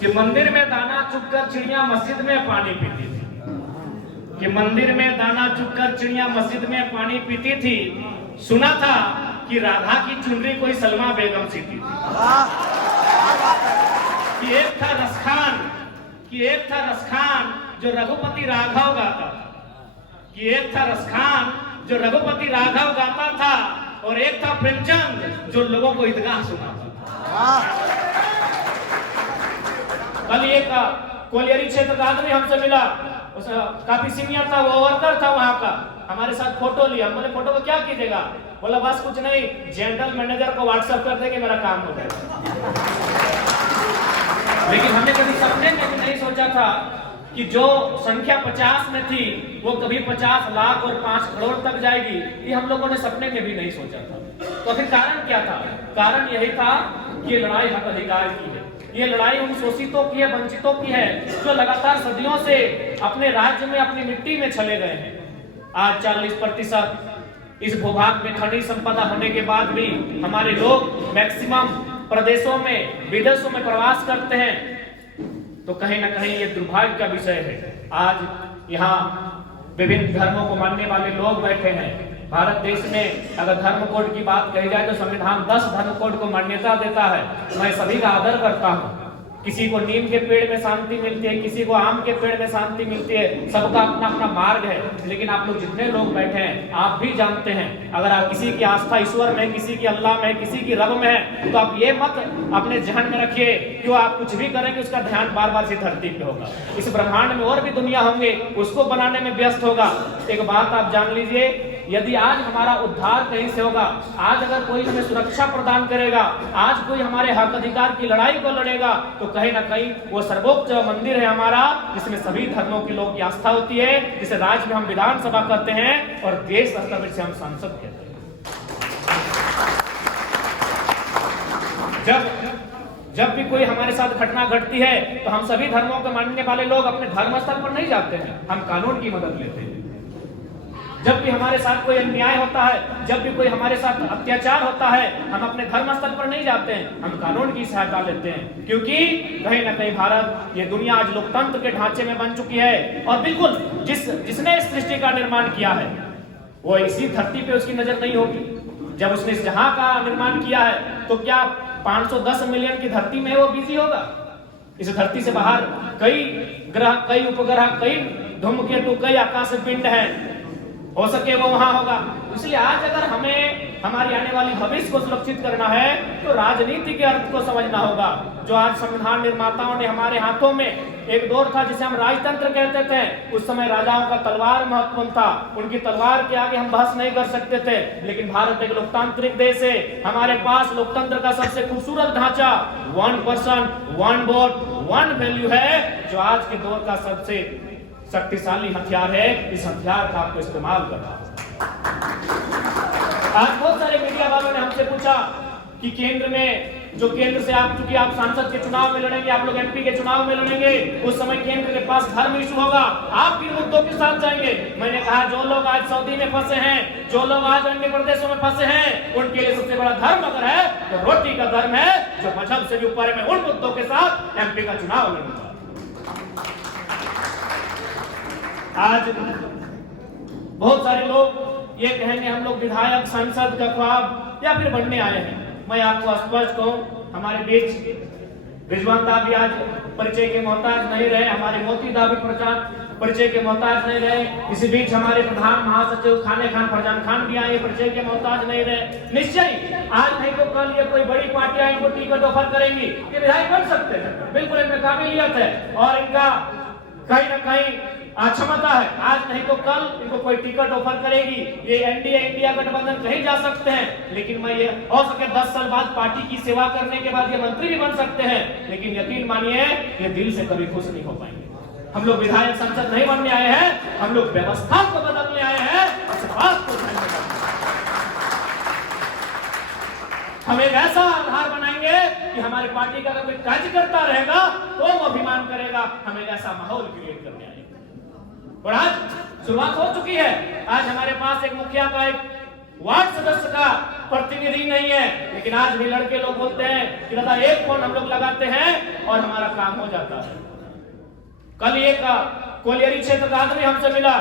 कि मंदिर में दाना चुगकर चिड़िया मस्जिद में पानी पीती थी, कि मंदिर में दाना चुगकर चिड़िया मस्जिद में पानी पीती थी। सुना था कि राधा की चुनरी कोई सलमा बेगम सीती थी। कि एक था रसखान जो रघुपति राघव गाता था, कि एक था रसखान जो रघुपति राघव गाता था, और एक था प्रेमचंद जो लोगों को ईदगाह सुनाता था। कल एक कोलियरी क्षेत्र का आदमी हमसे मिला, काफी सीनियर था, वो वर्कर था वहां का, हमारे साथ फोटो लिया। बोले फोटो को क्या कीजिएगा? बोला बस कुछ नहीं, जनरल मैनेजर को व्हाट्सएप कर देंगे, मेरा काम हो जाएगा। लेकिन हमने कभी सपने में भी नहीं सोचा था कि जो संख्या 50 में थी वो कभी 50 लाख और 5 करोड़ तक जाएगी, ये हम लोगों ने सपने में भी नहीं सोचा था। तो फिर कारण क्या था? कारण यही था कि ये लड़ाई हक अधिकार की है, ये लड़ाई उन शोषितों की है, वंचितों की है, जो लगातार सदियों से अपने राज्य में, अपनी मिट्टी में चले गए हैं। आज 40% इस भूभाग में खनिज संपदा होने के बाद भी हमारे लोग मैक्सिमम प्रदेशों में, विदेशों में प्रवास करते हैं। तो कहीं ना कहीं ये दुर्भाग्य का विषय है। आज यहाँ विभिन्न धर्मों को मानने वाले लोग बैठे हैं। भारत देश में अगर धर्म कोड की बात कही जाए तो संविधान 10 धर्म कोड को मान्यता देता है। मैं सभी का आदर करता हूँ। किसी को नीम के पेड़ में शांति मिलती है, किसी को आम के पेड़ में शांति मिलती है, सबका अपना अपना मार्ग है। लेकिन आप लोग जितने लोग बैठे हैं, आप भी जानते हैं, अगर आप किसी की आस्था ईश्वर में, किसी की अल्लाह में, किसी की रब में है, तो आप ये मत अपने जहन में रखिए कि आप कुछ भी करेंगे उसका ध्यान बार बार इस धरती पे होगा। इस ब्रह्मांड में और भी दुनिया होंगे, उसको बनाने में व्यस्त होगा। एक बात आप जान लीजिए, यदि आज हमारा उद्धार कहीं से होगा, आज अगर कोई हमें सुरक्षा प्रदान करेगा, आज कोई हमारे हक अधिकार की लड़ाई को लड़ेगा, तो कहीं ना कहीं वो सर्वोच्च मंदिर है हमारा, जिसमें सभी धर्मों के लोग की आस्था होती है, जिसे राज्य में हम विधानसभा कहते हैं और देश स्तर पर से हम सांसद कहते हैं। जब भी कोई हमारे साथ घटना घटती है तो हम सभी धर्मों को मानने वाले लोग अपने धर्म स्तर पर नहीं जाते हैं, हम कानून की मदद लेते हैं। जब भी हमारे साथ कोई अन्याय होता है, जब भी कोई हमारे साथ अत्याचार होता है, हम अपने धर्म स्तर पर नहीं जाते हैं, हम कानून की सहायता लेते हैं। क्योंकि कहीं ना कहीं भारत, ये दुनिया आज लोकतंत्र के ढांचे में बन चुकी है। और बिल्कुल जिसने इस सृष्टि का निर्माण किया है, वो इसी धरती पे उसकी नजर नहीं होगी। जब उसने इस जहां का निर्माण किया है, तो क्या 510 मिलियन की धरती में वो बिजी होगा? इस धरती से बाहर कई ग्रह, कई उपग्रह, कई धूमकेतु, कई आकाश पिंड हैं, हो सके वो वहां होगा। इसलिए आज अगर हमें हमारी आने वाली भविष्य को सुरक्षित करना है तो राजनीति के अर्थ को समझना होगा। जो आज संविधान निर्माताओं ने हमारे हाथों में, एक दौर था जिसे हम राजतंत्र कहते थे, उस समय राजाओं का तलवार महत्वपूर्ण था, उनकी तलवार के आगे हम बहस नहीं कर सकते थे। लेकिन भारत एक लोकतांत्रिक देश है, हमारे पास लोकतंत्र का सबसे खूबसूरत ढांचा 1 पर्सन 1 वोट 1 वैल्यू है, जो आज के दौर का सबसे शक्तिशाली हथियार है। इस हथियार का आपको इस्तेमाल करना है। आज बहुत सारे मीडिया वालों ने हमसे पूछा कि केंद्र में, जो केंद्र से आप, चूंकि आप सांसद के चुनाव में लड़ेंगे, आप लोग एमपी के चुनाव में लड़ेंगे, उस समय केंद्र के पास धर्म इशू होगा, आप किन मुद्दों के साथ जाएंगे? मैंने कहा जो लोग आज सऊदी में फंसे हैं, जो लोग आज अन्य प्रदेशों में फंसे हैं, उनके लिए सबसे बड़ा धर्म अगर है तो रोटी का धर्म है, जो मजहब से भी ऊपर है। मैं उन मुद्दों के साथ एमपी का चुनाव लड़ूंगा। आज बहुत सारे लोग ये कहेंगे हम लोग विधायक, सांसद का ख्वाब या फिर बनने आए हैं। मैं आपको स्पष्ट कहूं, हमारे बीच रिजवान दा भी आज परिचय के मोहताज नहीं रहे, हमारे मोती दा भी परिचय के मोहताज नहीं रहे। इसी बीच हमारे प्रधान महासचिव खाने खान फरजान खान भी आए, परिचय के मोहताज नहीं रहे। निश्चय आज नहीं तो कल ये कोई बड़ी पार्टियां इनको टिकट ऑफर करेंगी, ये विधायक बन सकते हैं, बिल्कुल इनमें काबिलियत है और इनका कहीं ना कहीं क्षमता है। आज नहीं तो कल इनको कोई टिकट ऑफर करेगी, ये एनडीए इंडिया गठबंधन कहीं जा सकते हैं। लेकिन मैं ये हो सके 10 साल बाद पार्टी की सेवा करने के बाद ये मंत्री भी बन सकते हैं, लेकिन यकीन मानिए ये दिल से कभी खुश नहीं हो पाएंगे। हम लोग विधायक सांसद नहीं बनने आए हैं, हम लोग व्यवस्था को बदलने आए हैं। हम एक ऐसा आधार बनाएंगे कि हमारे पार्टी का अगर कोई कार्यकर्ता रहेगा तो वो अभिमान करेगा। हम एक ऐसा माहौल क्रिएट करने आए और आज शुरुआत हो चुकी है। आज हमारे पास एक मुखिया का एक वार्ड सदस्य का प्रतिनिधि नहीं है, लेकिन आज भी लड़के लोग बोलते हैं कि दादा एक फोन हम लोग लगाते हैं और हमारा काम हो जाता है। कल एक कोलियरी क्षेत्र का आदमी हमसे मिला,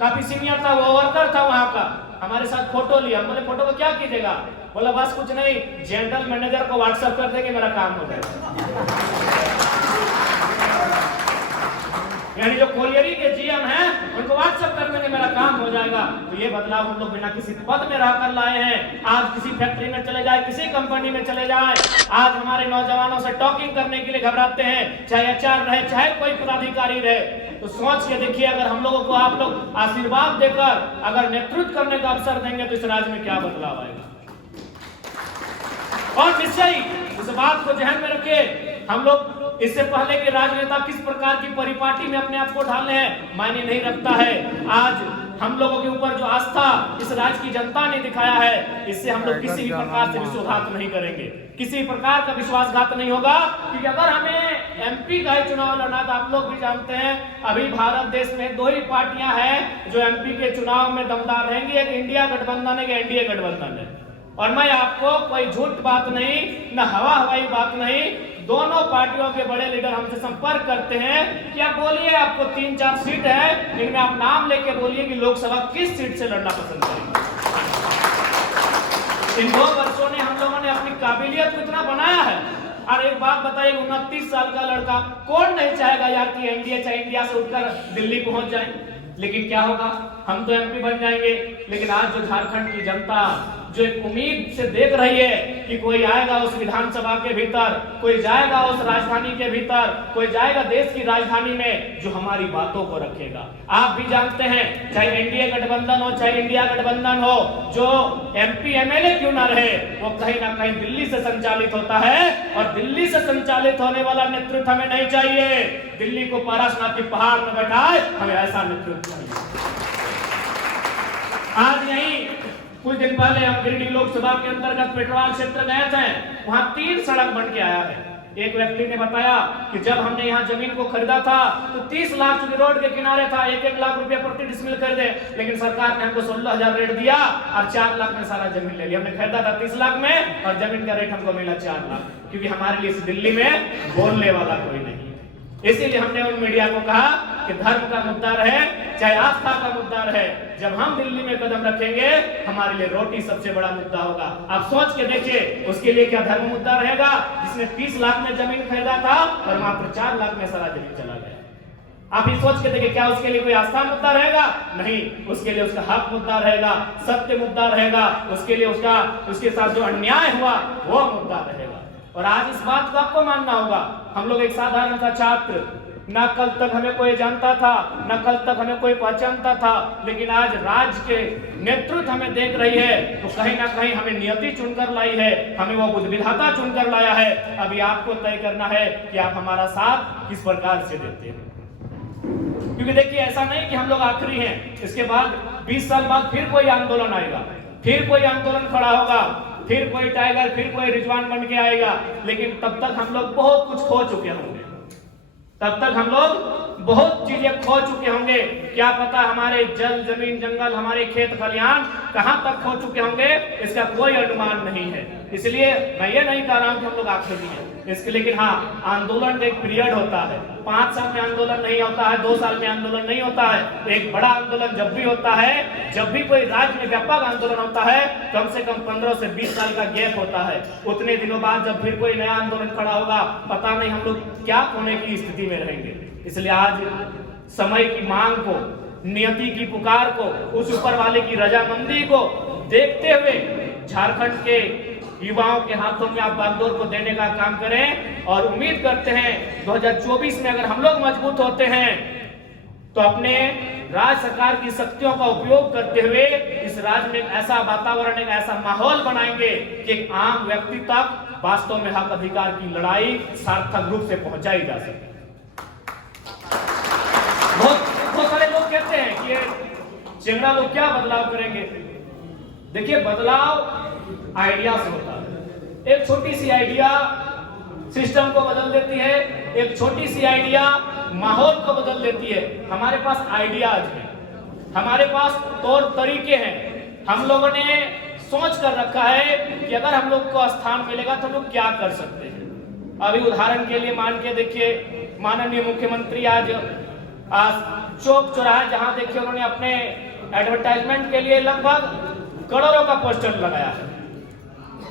काफी सीनियर था, वो वर्कर था वहां का, हमारे साथ फोटो लिया। बोले फोटो को क्या कीजिएगा? बोला बस कुछ नहीं, जनरल मैनेजर को व्हाट्सएप कर देंगे, मेरा काम हो जाएगा। यानी जो कोलियरी के जीएम हैं उनको व्हाट्सएप कर देंगे, मेरा काम हो जाएगा। तो ये बदलाव हम लोग बिना किसी पद में रहकर लाए हैं। आज किसी फैक्ट्री में चले जाए, किसी कंपनी में चले जाए, आज हमारे नौजवानों से टॉकिंग करने के लिए घबराते हैं, चाहे एचआर रहे, चाहे कोई पदाधिकारी रहे। तो सोच के देखिए, अगर हम लोगों को आप लोग आशीर्वाद देकर अगर नेतृत्व करने का अवसर देंगे तो इस राज्य में क्या बदलाव आएगा। और निश्चय इस बात को ध्यान में रखिए, हम लोग इससे पहले कि राजनेता किस प्रकार की परिपाटी में अपने आप को ढाले हैं मायने नहीं रखता है। आज हम लोगों के ऊपर जो आस्था इस राज्य की जनता ने दिखाया है, इससे हम लोग किसी भी प्रकार से विश्वासघात नहीं करेंगे, किसी प्रकार का विश्वासघात नहीं होगा। क्योंकि अगर हमें एमपी का चुनाव लड़ना, तो आप लोग भी जानते हैं अभी भारत देश में दो ही पार्टियां हैं जो एमपी के चुनाव में दमदार रहेंगी, एक इंडिया गठबंधन है, एक एनडीए गठबंधन है। और मैं आपको कोई झूठ बात नहीं, न हवा हवाई बात नहीं, दोनों पार्टियों के बड़े लीडर हमसे संपर्क करते हैं कि आप बोलिए, आपको 3-4 सीट है, इनमें आप नाम लेके बोलिए कि लोकसभा किस सीट से लड़ना पसंद करेंगे। इन 2 वर्षों ने हम लोगों ने अपनी काबिलियत को इतना बनाया है। और एक बात बताइए, 29 साल का लड़का कौन नहीं चाहेगा यार कि एनडीए चाहे इंडिया से उठकर दिल्ली पहुंच जाए। लेकिन क्या होगा, हम तो एमपी बन जाएंगे, लेकिन आज जो झारखंड की जनता जो एक उम्मीद से देख रही है कि कोई आएगा उस विधानसभा के भीतर, कोई जाएगा उस राजधानी के भीतर, कोई जाएगा देश की राजधानी में जो हमारी बातों को रखेगा। आप भी जानते हैं, चाहे एनडीए गठबंधन हो, चाहे इंडिया गठबंधन हो, जो एमपी एमएलए क्यों ना रहे, वो कहीं ना कहीं दिल्ली से संचालित होता है। और दिल्ली से संचालित होने वाला नेतृत्व हमें नहीं चाहिए। दिल्ली को पारसनाथ के पहाड़ में बैठाए, हमें ऐसा नेतृत्व चाहिए। आज यही कुछ दिन पहले हम गिरिडीह लोकसभा के अंतर्गत पेटवाल क्षेत्र गए थे, वहां 3 सड़क बन के आया है। एक व्यक्ति ने बताया कि जब हमने यहाँ जमीन को खरीदा था तो 30 लाख रोड के किनारे था, 1-1 लाख रुपया प्रति डिसमिल खरीदे, लेकिन सरकार ने हमको 16,000 रेट दिया और 4 लाख में सारा जमीन ले लिया। हमने खरीदा था 30 लाख में और जमीन का रेट हमको मिला 4 लाख, क्योंकि हमारे लिए इस दिल्ली में बोलने वाला कोई नहीं। इसीलिए हमने उन मीडिया को कहा कि धर्म का मुद्दा रहे, चाहे आस्था का मुद्दा रहे, जब हम दिल्ली में कदम रखेंगे हमारे लिए रोटी सबसे बड़ा मुद्दा होगा। आप सोच के देखिए, उसके लिए क्या धर्म मुद्दा रहेगा जिसने 30 लाख में जमीन खरीदा था और मात्र 4 लाख में सारा जमीन चला गया। आप ही सोच के देखिए, क्या उसके लिए कोई आस्था मुद्दा रहेगा? नहीं, उसके लिए उसका हक मुद्दा रहेगा, सत्य मुद्दा रहेगा, उसके लिए उसके साथ जो अन्याय हुआ वो मुद्दा रहेगा। और आज इस बात को आपको मानना होगा, हम लोग एक साधारण सा छात्र, न कल तक हमें कोई जानता था, न कल तक हमें कोई पहचानता था, लेकिन आज राज्य के नेतृत्व हमें देख रही है, तो कहीं ना कहीं हमें नियति चुनकर लाई है, हमें वो बुद्ध विधाता चुनकर लाया है। अभी आपको तय करना है कि आप हमारा साथ किस प्रकार से देते हैं। क्योंकि देखिए, ऐसा नहीं कि हम लोग आखिरी हैं, इसके बाद 20 साल बाद फिर कोई आंदोलन आएगा, फिर कोई आंदोलन खड़ा होगा, फिर कोई टाइगर, फिर कोई रिजवान बन के आएगा, लेकिन तब तक हम लोग बहुत कुछ खो चुके होंगे, तब तक हम लोग बहुत चीजें खो चुके होंगे। क्या पता हमारे जल, जमीन, जंगल, हमारे खेत खलिहान कहां तक खो चुके होंगे, इसका कोई अनुमान नहीं है। इसलिए मैं ये नहीं कह रहा हूं कि हम लोग आखिरी हैं इसके, लेकिन हाँ, आंदोलन एक पीरियड होता है। 5 साल में आंदोलन नहीं होता है, 2 साल में आंदोलन नहीं होता है। एक बड़ा आंदोलन जब भी होता है, जब भी कोई राज्य में व्यापक आंदोलन होता है, कम से कम 15 से 20 साल का गैप होता है। उतने दिनों बाद जब फिर कोई नया आंदोलन खड़ा होगा, पता नहीं हम लोग क्या होने की स्थिति में रहेंगे। इसलिए आज समय की मांग को, नियति की पुकार को, उस ऊपर वाले की रजामंदी को देखते हुए झारखंड के युवाओं के हाथों में आप बागडोर को देने का काम करें। और उम्मीद करते हैं 2024 में अगर हम लोग मजबूत होते हैं तो अपने राज्य सरकार की शक्तियों का उपयोग करते हुए इस राज्य में एक ऐसा वातावरण, एक ऐसा माहौल बनाएंगे कि एक आम व्यक्ति तक वास्तव में हक अधिकार की लड़ाई सार्थक रूप से पहुंचाई जा सके। बहुत सारे लोग कहते हैं कि चेंगड़ा लोग क्या बदलाव करेंगे। देखिए, बदलाव आइडिया से होता है। एक छोटी सी आइडिया सिस्टम को बदल देती है, एक छोटी सी आइडिया माहौल को बदल देती है। हमारे पास आइडियाज हैं, हमारे पास तौर तरीके हैं, हम लोगों ने सोच कर रखा है कि अगर हम लोग को स्थान मिलेगा तो हम लोग क्या कर सकते हैं। अभी उदाहरण के लिए मान के देखिए, माननीय मुख्यमंत्री आज चौक चौराहे जहां देखिए उन्होंने अपने एडवर्टाइजमेंट के लिए लगभग करोड़ों का पोस्टर लगाया है।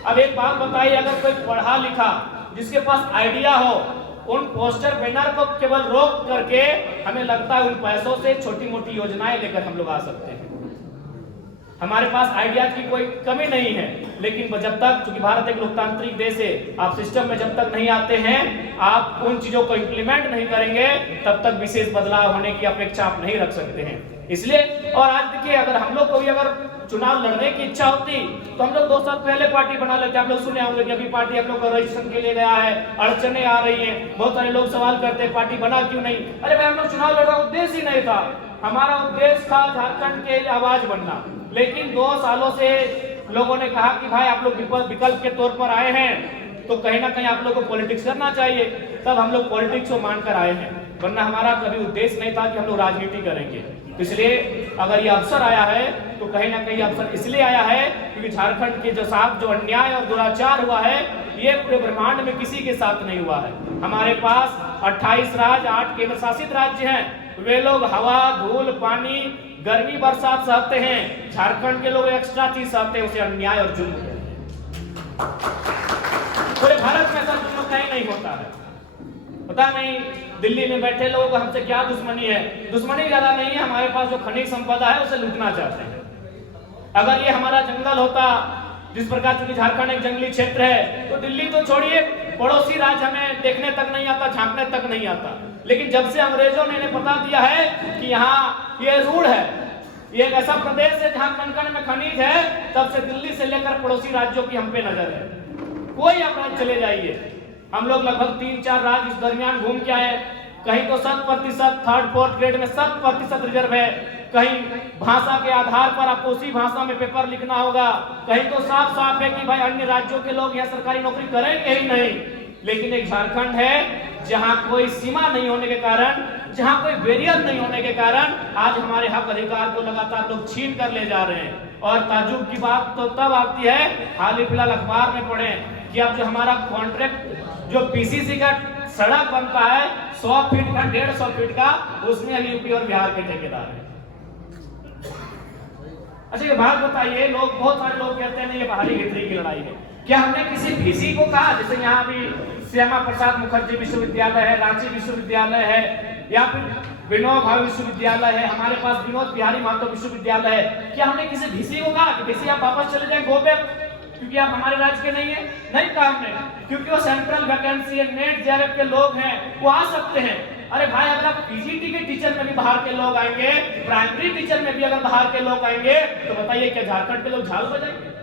अब एक बात बताइए, अगर कोई पढ़ा लिखा जिसके पास आइडिया हो, उन पोस्टर बैनर को केवल रोक करके हमें लगता है उन पैसों से छोटी मोटी योजनाएं लेकर हम लोग आ सकते हैं। हमारे पास आइडियाज की कोई कमी नहीं है, लेकिन जब तक, चूंकि भारत एक लोकतांत्रिक देश है, आप सिस्टम में जब तक नहीं आते हैं, आप उन चीजों को इंप्लीमेंट नहीं करेंगे, तब तक विशेष बदलाव होने की अपेक्षा आप नहीं रख सकते हैं। इसलिए, और आज देखिए, अगर हम लोग को भी अगर चुनाव लड़ने की इच्छा होती तो हम लोग 2 साल पहले पार्टी बना लेते। आप लोग सुने होंगे कि अभी पार्टी हम लोग का रजिस्ट्रेशन के लिए गया है, अड़चने आ रही हैं, बहुत सारे लोग सवाल करते हैं पार्टी बना क्यों नहीं। अरे भाई, हम लोग चुनाव लड़ रहा, उद्देश्य ही नहीं था। हमारा उद्देश्य था झारखंड के आवाज बनना, लेकिन 2 सालों से लोगों ने कहा कि भाई आप लोग विकल्प के तौर पर आए हैं तो कहीं ना कहीं आप लोग को पॉलिटिक्स करना चाहिए, तब हम लोग पॉलिटिक्स को मानकर आए हैं, वरना हमारा कभी उद्देश्य नहीं था कि हम लोग राजनीति करेंगे। इसलिए अगर ये अवसर आया है तो कहीं ना कहीं अवसर इसलिए आया है क्योंकि झारखंड के साथ जो अन्याय और दुराचार हुआ है, ये पूरे ब्रह्मांड में किसी के साथ नहीं हुआ है। हमारे पास 28 राज्य, 8 केंद्र शासित राज्य हैं, वे लोग हवा, धूल, पानी, गर्मी, बरसात सहते हैं। झारखंड के लोग एक्स्ट्रा चीज सहते हैं, उसे अन्याय और जुल्म। पूरे भारत में ऐसा जुल्म कहीं नहीं होता है। पता नहीं दिल्ली में बैठे लोगों को हमसे क्या दुश्मनी है। दुश्मनी ज्यादा नहीं है, हमारे पास जो खनिज संपदा है उसे लूटना चाहते हैं। अगर ये हमारा जंगल होता, जिस प्रकार से झारखंड एक जंगली क्षेत्र है, तो दिल्ली तो छोड़िए, पड़ोसी राज्य हमें देखने तक नहीं आता, झांकने तक नहीं आता। लेकिन जब से अंग्रेजों ने इन्हें बता दिया है कि यहाँ ये रूढ़ है, ये एक ऐसा प्रदेश है जहाँ कण-कण में खनिज है, तब से दिल्ली से लेकर पड़ोसी राज्यों की हम पे नजर है। कोई आप राज्य चले जाइए, हम लोग लगभग 3-4 राज्य इस दरमियान घूम के आए, कहीं तो 100%, 3rd 4th ग्रेड में 100% रिजर्व है, कहीं भाषा के आधार पर आपको उसी भाषा में पेपर लिखना होगा, कहीं तो साफ साफ है कि भाई अन्य राज्यों के लोग यहाँ सरकारी नौकरी करेंगे ही नहीं। लेकिन एक झारखंड है जहाँ कोई सीमा नहीं होने के कारण, जहाँ कोई बैरियर नहीं होने के कारण आज हमारे हक अधिकार को लगातार लोग छीन कर ले जा रहे हैं। और ताज्जुब की बात तो तब आती है, हाल ही फिलहाल अखबार में पढ़े कि अब जो हमारा कॉन्ट्रैक्ट जो पीसीसी का सड़क बनता है 100 फीट का, 150 फीट का, उसमें अभी यूपी और बिहार के ठेकेदार हैं। अच्छा ये बात बताइए, लोग, बहुत सारे लोग कहते हैं ये बाहरी भीतरी की लड़ाई है। क्या हमने किसी वीसी को कहा, जैसे यहाँ भी श्यामा प्रसाद मुखर्जी विश्वविद्यालय है, रांची विश्वविद्यालय है, या फिर विनोबा भावे विश्वविद्यालय है, हमारे पास विनोद बिहारी महतो विश्वविद्यालय है, क्या हमने किसी वीसी को कहा कि वीसी आप वापस चले जाए गो बैक, क्योंकि आप हमारे राज्य के नहीं है? नहीं कहा हमने, क्योंकि वो सेंट्रल वैकेंसी है, नेट जेआरएफ के लोग हैं, वो आ सकते हैं। अरे भाई, अगर आप पीजीटी के टीचर में भी बाहर के लोग आएंगे, प्राइमरी टीचर में भी अगर बाहर के लोग आएंगे, तो बताइए क्या झारखंड के लोग झाल बजाएंगे?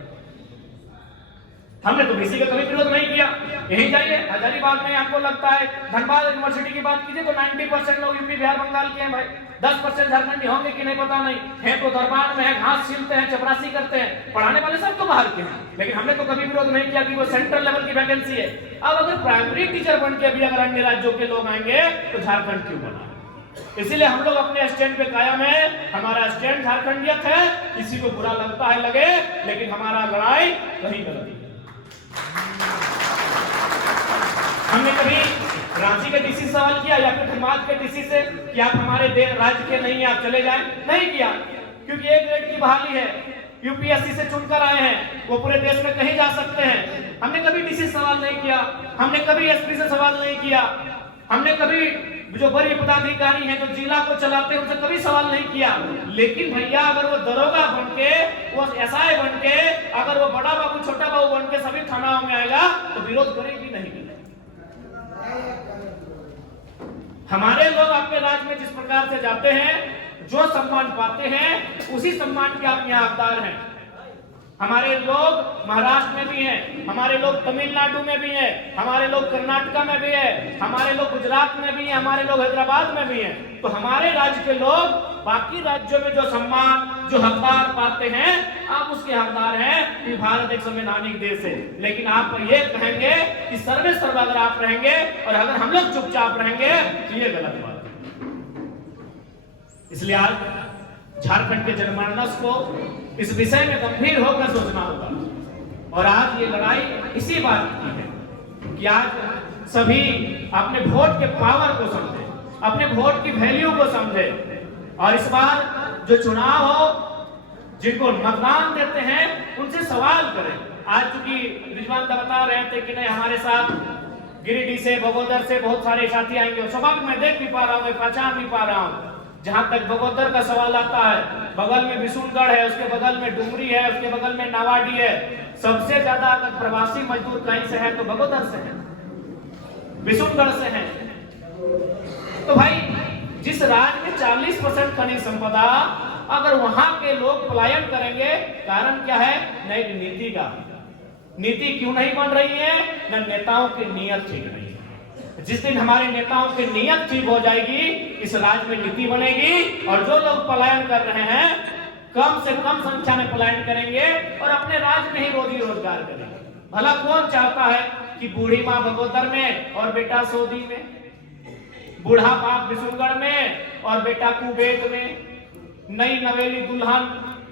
हमने तो किसी का कभी विरोध नहीं किया। यही जाइए हजारीबाग में, आपको लगता है धनबाद यूनिवर्सिटी की बात कीजिए तो 90% लोग यूपी बिहार बंगाल के हैं भाई, 10% झारखंडी होंगे कि नहीं पता नहीं है, तो दरबार में है, घास छीलते हैं, चपरासी करते हैं, पढ़ाने वाले सब तो बाहर के हैं। लेकिन हमने तो कभी विरोध नहीं किया कि वो सेंट्रल लेवल की वैकेंसी है। अब अगर प्राइमरी टीचर बन के भी अगर अन्य राज्यों के लोग आएंगे तो झारखंड क्यों बना? इसीलिए हम लोग अपने स्टैंड पे कायम है। हमारा स्टैंड झारखंडियत है, किसी को बुरा लगता है लगे, लेकिन हमारा लड़ाई कहीं गलत है। हमने कभी रांची के डीसी सवाल किया या फिर धनबाद के डीसी से कि आप हमारे राज्य के नहीं, आप चले जाएं? नहीं किया, क्योंकि एक ग्रेड की बहाली है, यूपीएससी से चुनकर आए हैं, वो पूरे देश में कहीं जा सकते हैं। हमने कभी डीसी सवाल नहीं किया, हमने कभी एसपी से सवाल नहीं किया, हमने कभी जो बड़े पदाधिकारी हैं जो जिला को चलाते हैं उनसे कभी सवाल नहीं किया। लेकिन भैया, अगर वो दरोगा बन के, वो एसआई बन के, अगर वो बड़ा बाबू छोटा बाबू बन के सभी थानाओं में आएगा तो विरोध करेगी नहीं? हमारे लोग आपके राज्य में जिस प्रकार से जाते हैं, जो सम्मान पाते हैं, उसी सम्मान के आप यहाँ हकदार हैं। हमारे लोग महाराष्ट्र में भी हैं, हमारे लोग तमिलनाडु में भी हैं, हमारे लोग कर्नाटका में भी हैं, हमारे लोग गुजरात में भी हैं, हमारे लोग हैदराबाद में भी हैं। तो हमारे राज्य के लोग बाकी राज्यों में जो सम्मान, जो हकदार पाते हैं, आप उसके हकदार हैं कि भारत एक संवैधानिक देश है। लेकिन आप ये कहेंगे कि सर्वे सर्व अगर आप रहेंगे और अगर हम लोग चुपचाप रहेंगे तो ये गलत बात है। इसलिए आज झारखंड के जनमानस को इस विषय में गंभीर होकर सोचना होगा। और आज ये लड़ाई इसी बात की है कि आज सभी अपने वोट के पावर को समझे, अपने वोट की वैल्यू को समझे, और इस बार जो चुनाव हो, जिनको मतदान देते हैं उनसे सवाल करें। आज चूंकि रिजवान बता रहे थे कि नहीं हमारे साथ गिरिडीह से, बगोदर से बहुत सारे साथी आएंगे, स्वाभाविक मैं देख भी पा रहा हूँ, मैं पहचान भी पा रहा हूँ। जहां तक बगोदर का सवाल आता है, बगल में बिशुनगढ़ है, उसके बगल में डुमरी है, उसके बगल में नावाडी है। सबसे ज्यादा अगर प्रवासी मजदूर कहीं से है तो बगोदर से है, बिशुनगढ़ से है। तो भाई जिस राज्य में 40% खनिज संपदा, अगर वहां के लोग पलायन करेंगे, कारण क्या है? नई नीति का। नीति क्यों नहीं बन रही है? न नेताओं की नीयत ठीक नहीं है। जिस दिन हमारे नेताओं की नीयत ठीक हो जाएगी, इस राज्य में नीति बनेगी, और जो लोग पलायन कर रहे हैं कम से कम संख्या में पलायन करेंगे और अपने राज्य में ही रोजी रोजगार करेंगे। भला कौन चाहता है कि बूढ़ी माँ बगोदर में और बेटा सोदी में, बूढ़ा बाप बिशुनगढ़ में और बेटा कुबेत में, नई नवेली दुल्हन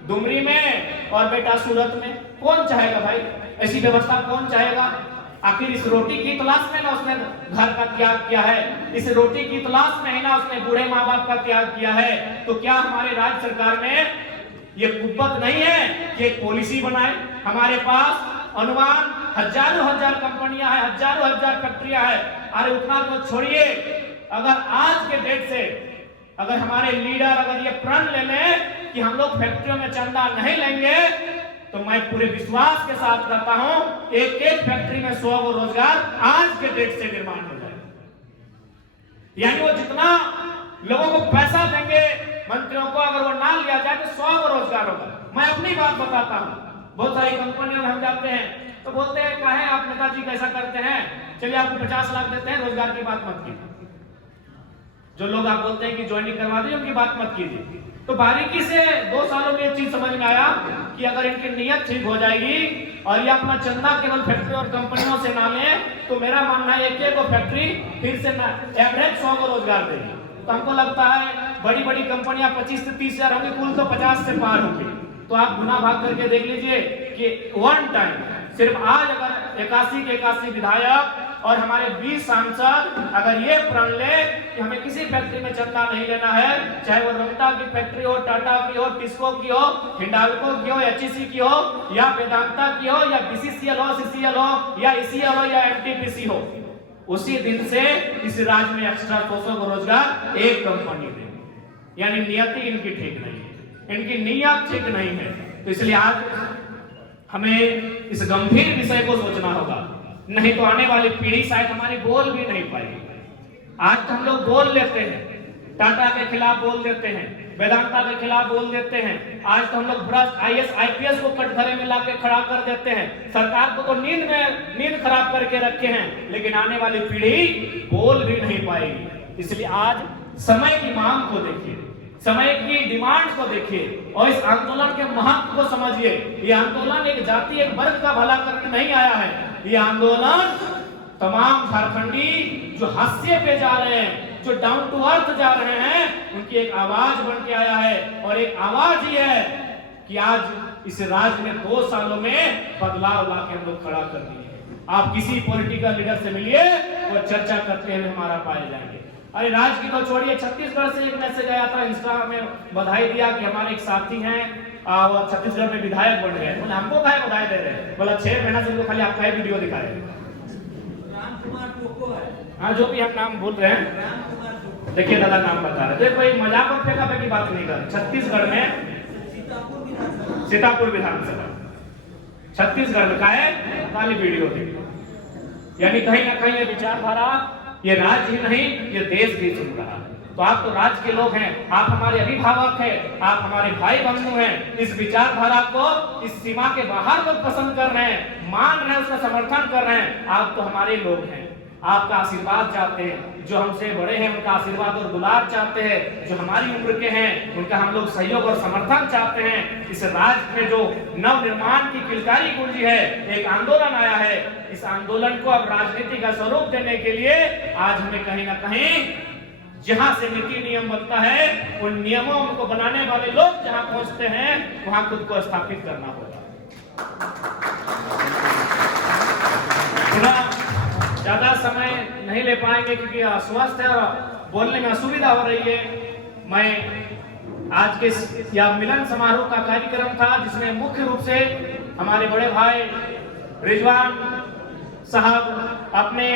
डुमरी में और बेटा सूरत में? कौन चाहेगा भाई? ऐसी व्यवस्था कौन चाहेगा? आखिर इस रोटी की तलाश में ना उसने घर का त्याग किया है, इस रोटी की तलाश में ही ना उसने बूढ़े माँ बाप का त्याग किया है। तो क्या हमारे राज्य सरकार में ये कुव्वत नहीं है कि एक पॉलिसी बनाए? हमारे पास अनुमान हजारों हजार कंपनियां हैं, हजारों हजार फैक्ट्रियां हैं। अरे उतना तो छोड़िए, अगर आज के डेट से अगर हमारे लीडर अगर ये प्रण ले लें कि हम लोग फैक्ट्रियों में चंदा नहीं लेंगे, तो मैं पूरे विश्वास के साथ कहता हूं एक एक फैक्ट्री में 100 गो रोजगार आज के डेट से निर्माण हो जाए। यानी वो जितना लोगों को पैसा देंगे मंत्रियों को, अगर वो ना लिया जाए तो 100 गो रोजगार होगा। मैं अपनी बात बताता हूं, बहुत सारी कंपनियों में हम जाते हैं तो बोलते हैं कहे आप नेताजी कैसा करते हैं, चलिए आपको 50 लाख देते हैं, रोजगार की बात मत कीजिए। जो लोग आप बोलते हैं कि ज्वाइनिंग करवा दीजिए, उनकी बात मत कीजिए। तो बारीकी से 2 सालों में एक चीज समझ में आया कि अगर इनकी नियत ठीक हो जाएगी और ये अपना चंदा केवल फैक्ट्री और कंपनियों से ना ले, तो मेरा मानना है एक को फैक्ट्री फिर से ना एवरेज 100 को रोजगार देगी। तो हमको लगता है बड़ी बड़ी कंपनियां 25 से 30 हजार होंगी, कुल तो 50 से पार होंगी। तो आप गुना भाग करके देख लीजिए कि वन टाइम सिर्फ आज अगर 81 के 81 विधायक और हमारे 20 सांसद अगर ये प्रण ले कि हमें किसी फैक्ट्री में चंदा नहीं लेना है, चाहे वो रमटा की फैक्ट्री हो, टाटा की हो, टिस्को की हो, हिंडाल्को की हो, एचईसी की हो, या वेदांता की हो, या बीसीसीएल हो, सीसीएल हो, या ईसीएल हो, या एनटीपीसी हो, उसी दिन से इस राज्य में एक्स्ट्रा 200 को रोजगार एक कंपनी देगी। यानी नियति इनकी ठीक नहीं है, इनकी नीयत ठीक नहीं है। तो इसलिए आज हमें इस गंभीर विषय को सोचना होगा, नहीं तो आने वाली पीढ़ी शायद हमारी बोल भी नहीं पाएगी। आज तो हम लोग बोल लेते हैं, टाटा के खिलाफ बोल देते हैं, वेदांता के खिलाफ बोल देते हैं। आज तो हम लोग भ्रष्ट आईएएस आईपीएस को कटघरे में लाके खड़ा कर देते हैं। सरकार को तो नींद खराब करके रखे हैं, लेकिन आने वाली पीढ़ी बोल भी नहीं पाएगी। इसलिए आज समय की मांग को देखिए, समय की डिमांड को देखिए और इस आंदोलन के महत्व को समझिए। ये आंदोलन एक जाति एक वर्ग का भला करने नहीं आया है, ये आंदोलन तमाम झारखंडी जो हाशिए पे जा रहे हैं, जो डाउन टू अर्थ जा रहे हैं, उनकी एक आवाज बन के आया है। और एक आवाज ही है कि आज इस राज्य में 2 सालों में बदलाव लाके हम लोग खड़ा कर दिए। आप किसी पॉलिटिकल लीडर से मिलिए, वो चर्चा करते हुए हमारा पाए जाएंगे। अरे राज्य की तो छोड़िए, छत्तीसगढ़ से एक मैसेज आया था, इंस्टा में बधाई दिया कि हमारे एक साथी हैं वो छत्तीसगढ़ में विधायक बन गए। बोले हमको काहे बधाई दे रहे हैं? बोला 6 महीना से उनको खाली आपका ही वीडियो दिखाए। हाँ, जो भी हम नाम बोल रहे हैं, देखिए दादा नाम बता रहे थे, कोई मजाक और फेंका फेंकी बात नहीं कर। छत्तीसगढ़ में सीतापुर विधानसभा छत्तीसगढ़ में का है, खाली वीडियो देखो। यानी कहीं ना कहीं ये विचारधारा ये राज्य ही नहीं, ये देश भी सुन रहा है। तो आप तो राज्य के लोग हैं, आप हमारे अभिभावक हैं, आप हमारे भाई बंधु हैं। इस विचारधारा को इस सीमा के बाहर लोग पसंद कर रहे हैं, मान रहे हैं, उसका समर्थन कर रहे हैं। आप तो हमारे लोग हैं, आपका आशीर्वाद चाहते हैं, जो हमसे बड़े हैं उनका आशीर्वाद और दुलार चाहते हैं, जो हमारी उम्र के हैं उनका हम लोग सहयोग और समर्थन चाहते हैं। इस राज्य में जो नव निर्माण की किलकारी गूंजी है, एक आंदोलन आया है, इस आंदोलन को अब राजनीति का स्वरूप देने के लिए आज हमें कहीं ना कहीं जहां से नीति नियम बनता है, उन नियमों को बनाने वाले लोग जहां पहुंचते हैं वहां खुद को स्थापित करना होगा। ज्यादा समय नहीं ले पाएंगे क्योंकि अस्वस्थ है और बोलने में असुविधा हो रही है। मैं आज के यह मिलन समारोह का कार्यक्रम था जिसमें मुख्य रूप से हमारे बड़े भाई रिजवान साहब अपने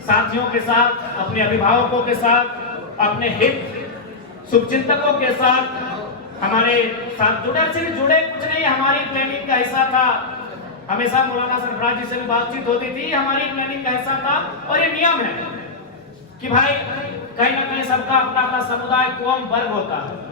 साथियों के साथ, अपने अभिभावकों के साथ, अपने हित शुभचिंतकों के साथ हमारे साथ जुड़े कुछ नहीं, हमारी प्लानिंग का हिस्सा था। हमेशा मौलाना सरफराज जी से भी बातचीत होती थी, हमारी प्लानिंग का हिस्सा था। और ये नियम है कि भाई कहीं ना कहीं सबका अपना अपना समुदाय, कौम, वर्ग होता है।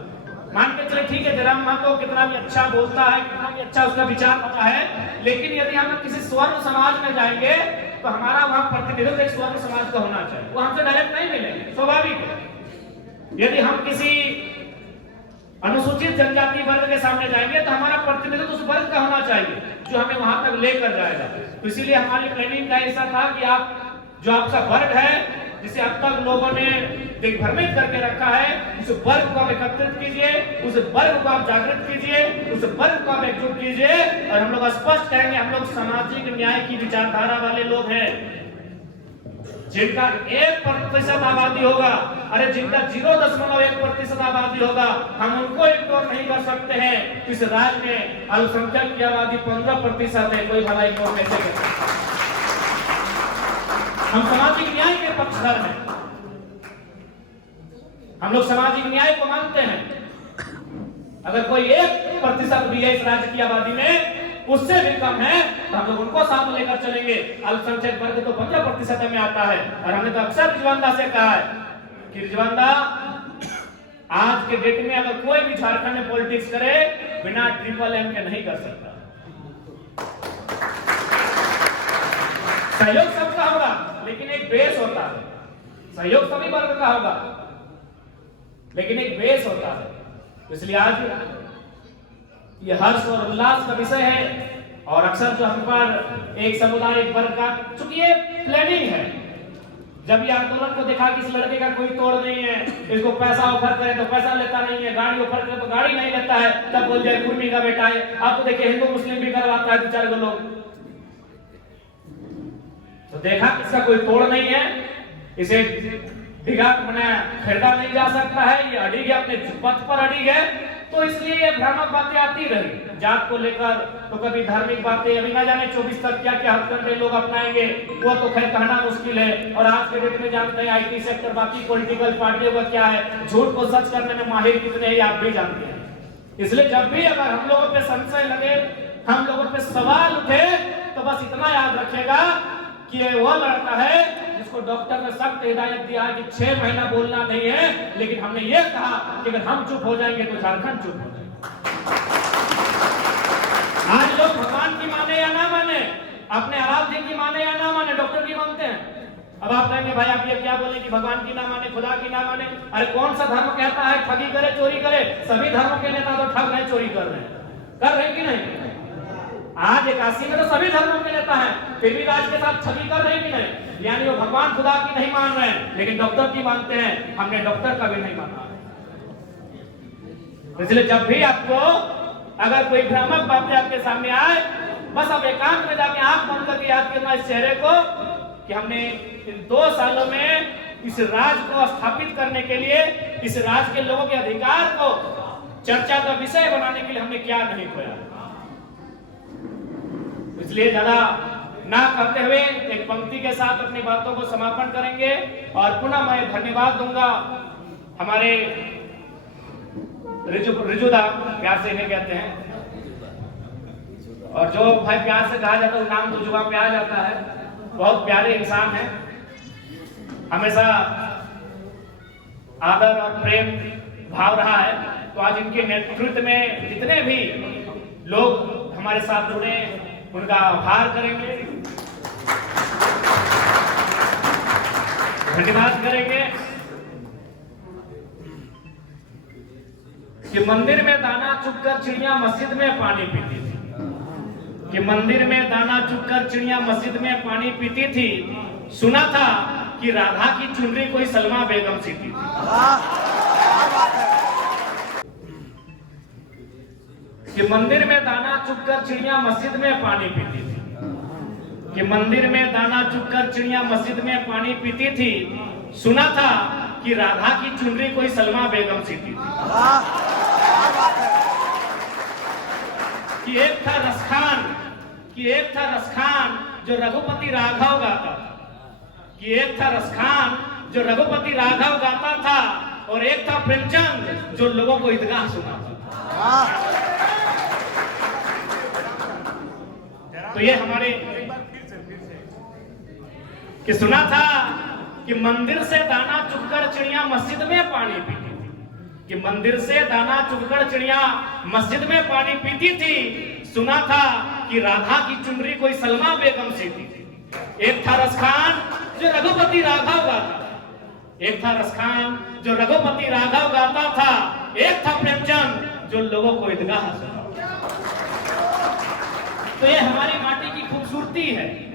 मान के चले ठीक है, जयराम महतो कितना भी अच्छा बोलता है, कितना भी अच्छा उसका विचार होता है, लेकिन यदि हम किसी स्वर्ण समाज में जाएंगे तो हमारा वहां प्रतिनिधित्व एक स्वर्ण समाज का होना चाहिए। वो हमसे डायरेक्ट नहीं मिलेंगे, स्वाभाविक है। यदि हम किसी अनुसूचित जनजाति वर्ग के सामने जाएंगे तो हमारा प्रतिनिधित्व उस वर्ग का होना चाहिए जो हमें वहां तक लेकर जाएगा। तो इसीलिए हमारी प्लानिंग का ऐसा था कि आप जो आपका वर्ग है, जिसे अब तक लोगों ने दिग्भ्रमित करके रखा है, उस वर्ग को आप एकत्रित कीजिए, उस वर्ग को आप जागृत कीजिए, उस वर्ग को आप एकजुट कीजिए। और हम लोग स्पष्ट कहेंगे, हम लोग सामाजिक न्याय की विचारधारा वाले लोग हैं। जिनका 1% आबादी होगा, अरे जिनका 0.1% आबादी होगा, हम उनको इग्नोर नहीं कर सकते हैं। इस राज्य में अल्पसंख्यक की आबादी 15% है, कोई भला इग्नोर कैसे करे? हम सामाजिक न्याय के पक्षधर हैं, हम लोग सामाजिक न्याय को मानते हैं। अगर कोई 1% भी है इस राज्य की आबादी में, उससे भी कम है, तो हम लोग उनको साथ लेकर चलेंगे। अल्पसंख्यक वर्ग तो 15% में आता है। और हमने तो अक्सर रिजवानदा से कहा है कि रिजवानदा, आज के डेट में अगर कोई भी झारखंड में पॉलिटिक्स करे बिना MMM के नहीं कर सकता। सहयोग सबका होगा, लेकिन एक बेस होता है। सहयोग सभी वर्ग का होगा, लेकिन एक बेस होता है। इसलिए आज ये हर्ष और उल्लास का विषय है। और अक्सर जो हम पर एक समुदाय, एक वर्ग का, चूंकि ये प्लानिंग है, जब ये आंदोलन को देखा कि इस लड़के का कोई तोड़ नहीं है, इसको पैसा ऑफर करे तो पैसा लेता नहीं है, गाड़ी ऑफर करे तो गाड़ी नहीं लेता है, तब बोल जाए कुर्मी का बेटा है। आप तो देखिए हिंदू मुस्लिम भी करवाता है 2-4 लोग। तो देखा कि इसका कोई तोड़ नहीं है, इसे डिगा खरीदा नहीं जा सकता है, ये अड़िग है, अपने पथ पर अड़िग है। तो इसलिए ये भ्रामक बातें आती रही जात को लेकर, तो कभी धार्मिक बातें, अभी ना जाने 24 तक क्या क्या हथकंडे लोग अपनाएंगे, वो तो खैर कहना मुश्किल है। और आज के डेट में जानते हैं IT सेक्टर, बाकी पॉलिटिकल पार्टियों का क्या है, झूठ को सच करने में माहिर कितने हैं आप भी जानते हैं। इसलिए जब भी अगर हम लोगों पे संशय लगे, हम लोगों पे सवाल उठे, तो बस इतना याद रखिएगा कि ये वो लड़का है जिसको डॉक्टर ने सख्त हिदायत दिया है कि 6 महीना बोलना नहीं है, लेकिन हमने ये कहा कि अगर हम चुप हो जाएंगे तो झारखंड चुप हो जाएगा। आज लोग भगवान की माने या ना माने, अपने आराध्य की माने या ना माने, डॉक्टर की मानते हैं। अब आप कहेंगे भाई आप ये क्या बोले कि भगवान की ना माने, खुदा की ना माने? अरे कौन सा धर्म कहता है ठगी करे, चोरी करे? सभी धर्मों के नेता तो ठग रहे, चोरी कर रहे कि नहीं? आज 81 में तो सभी धर्मों के नेता हैं, फिर भी राज के साथ ठगी कर रहे कि नहीं? यानी वो भगवान खुदा की नहीं मान रहे हैं, लेकिन डॉक्टर की मानते हैं। हमने डॉक्टर का भी नहीं माना। इसलिए जब भी आपको अगर कोई भ्रामक बातें आपके सामने आए, बस आप एकांत में जाके आंख बंद करके याद करना इस चेहरे को कि हमने इन 2 सालों में इस राज को स्थापित करने के लिए, इस राज के लोगों के अधिकार को चर्चा का विषय बनाने के लिए हमने क्या नहीं खोया। इसलिए ज्यादा ना करते हुए एक पंक्ति के साथ अपनी बातों को समापन करेंगे। और पुनः मैं धन्यवाद दूंगा हमारे रिजुदा, प्यार से इन्हें कहते हैं, और जो भाई प्यार से कहा जाता है वो नाम तो जुबान पे आ जाता है। बहुत प्यारे इंसान हैं, हमेशा आदर और प्रेम भाव रहा है। तो आज इनके नेतृत्व में जितने भी लोग हमारे साथ जुड़े, उनका आभार करेंगे, धन्यवाद करेंगे। कि मंदिर में दाना चुगकर चिड़िया मस्जिद में पानी पीती थी, कि मंदिर में दाना चुगकर चिड़िया मस्जिद में पानी पीती थी। सुना था कि राधा की चुनरी कोई सलमा बेगम सी थी। कि मंदिर में दाना चुगकर चिड़िया मस्जिद में पानी पीती थी। कि मंदिर में दाना चुगकर चिड़िया मस्जिद में पानी पीती थी। सुना था कि राधा की चुनरी कोई सलमा बेगम सी थी। कि एक था रसखान जो रघुपति राघव गाता था। कि एक था रसखान जो रघुपति राघव गाता था और एक था प्रेमचंद जो लोगों को ईदगाह सुनाता था। तो ये हमारे कि सुना था कि मंदिर से दाना चुगकर चिड़िया मस्जिद में पानी पीती थी। कि मंदिर से दाना चुगकर चिड़िया मस्जिद में पानी पीती थी। सुना था कि राधा की चुनरी कोई सलमा बेगम सी थी। एक था रसखान जो रघुपति राघव गाता था। एक था रसखान जो रघुपति राघव गाता था। एक था प्रेमचंद जो लोगों को ईदगाह सुनाता। तो ये हमारी माटी की खूबसूरती है।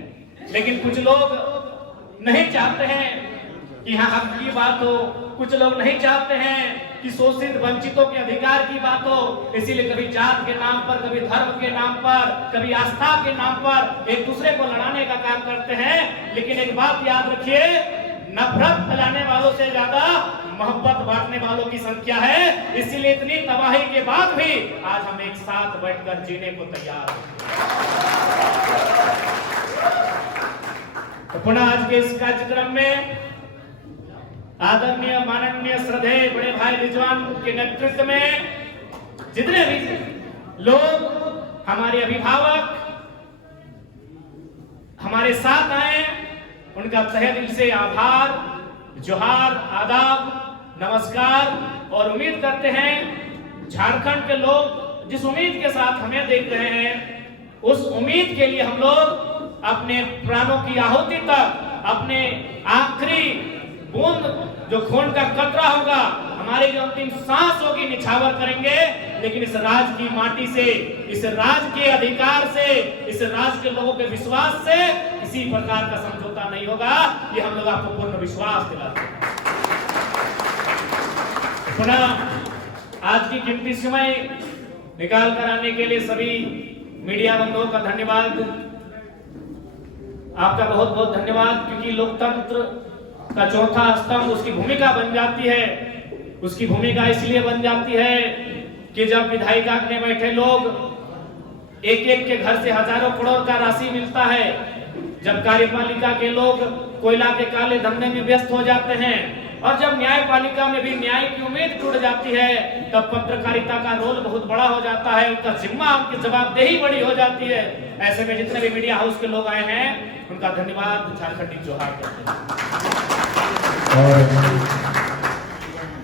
लेकिन कुछ लोग नहीं चाहते हैं कि हाँ हक की बात हो। कुछ लोग नहीं चाहते हैं कि शोषित वंचितों के अधिकार की बात हो। इसीलिए कभी जात के नाम पर, कभी धर्म के नाम पर, कभी आस्था के नाम पर एक दूसरे को लड़ाने का काम करते हैं। लेकिन एक बात याद रखिए, नफरत फैलाने वालों से ज्यादा मोहब्बत बांटने वालों की संख्या है। इसीलिए इतनी तबाही के बाद भी आज हम एक साथ बैठकर जीने को तैयार हैं। तो पुनः आज के इस कार्यक्रम में आदरणीय माननीय श्रद्धेय बड़े भाई रिजवान के नेतृत्व में जितने भी लोग, हमारे अभिभावक हमारे साथ आए, उनका तहे दिल से आभार, जोहार, आदाब, नमस्कार। और उम्मीद करते हैं झारखंड के लोग जिस उम्मीद के साथ हमें देख रहे हैं, उस उम्मीद के लिए हम लोग अपने प्राणों की आहुति तक, अपने आखिरी बूंद जो खून का कतरा होगा, हमारी जो अंतिम सांस होगी, निछावर करेंगे। लेकिन इस राज की माटी से, इस राज के अधिकार से, इस राज के लोगों के विश्वास से किसी प्रकार का समझौता नहीं होगा। ये हम लोग आपको पूर्ण विश्वास दिलाते हैं। पुनः आज की कीमती समय निकाल कर आने के लिए सभी मीडिया बंधुओं का धन्यवाद, आपका बहुत बहुत धन्यवाद। क्योंकि लोकतंत्र का चौथा स्तंभ उसकी भूमिका बन जाती है। उसकी भूमिका इसलिए बन जाती है कि जब विधायिका में बैठे लोग एक एक के घर से हजारों करोड़ का राशि मिलता है, जब कार्यपालिका के लोग कोयला के काले धंधे में व्यस्त हो जाते हैं, और जब न्यायपालिका में भी न्याय की उम्मीद टूट जाती है, तब पत्रकारिता का रोल बहुत बड़ा हो जाता है, उनका जिम्मा, उनकी जवाबदेही बड़ी हो जाती है। ऐसे में जितने भी मीडिया हाउस के लोग आए हैं, उनका धन्यवाद, झारखंडी जोहार करते हैं।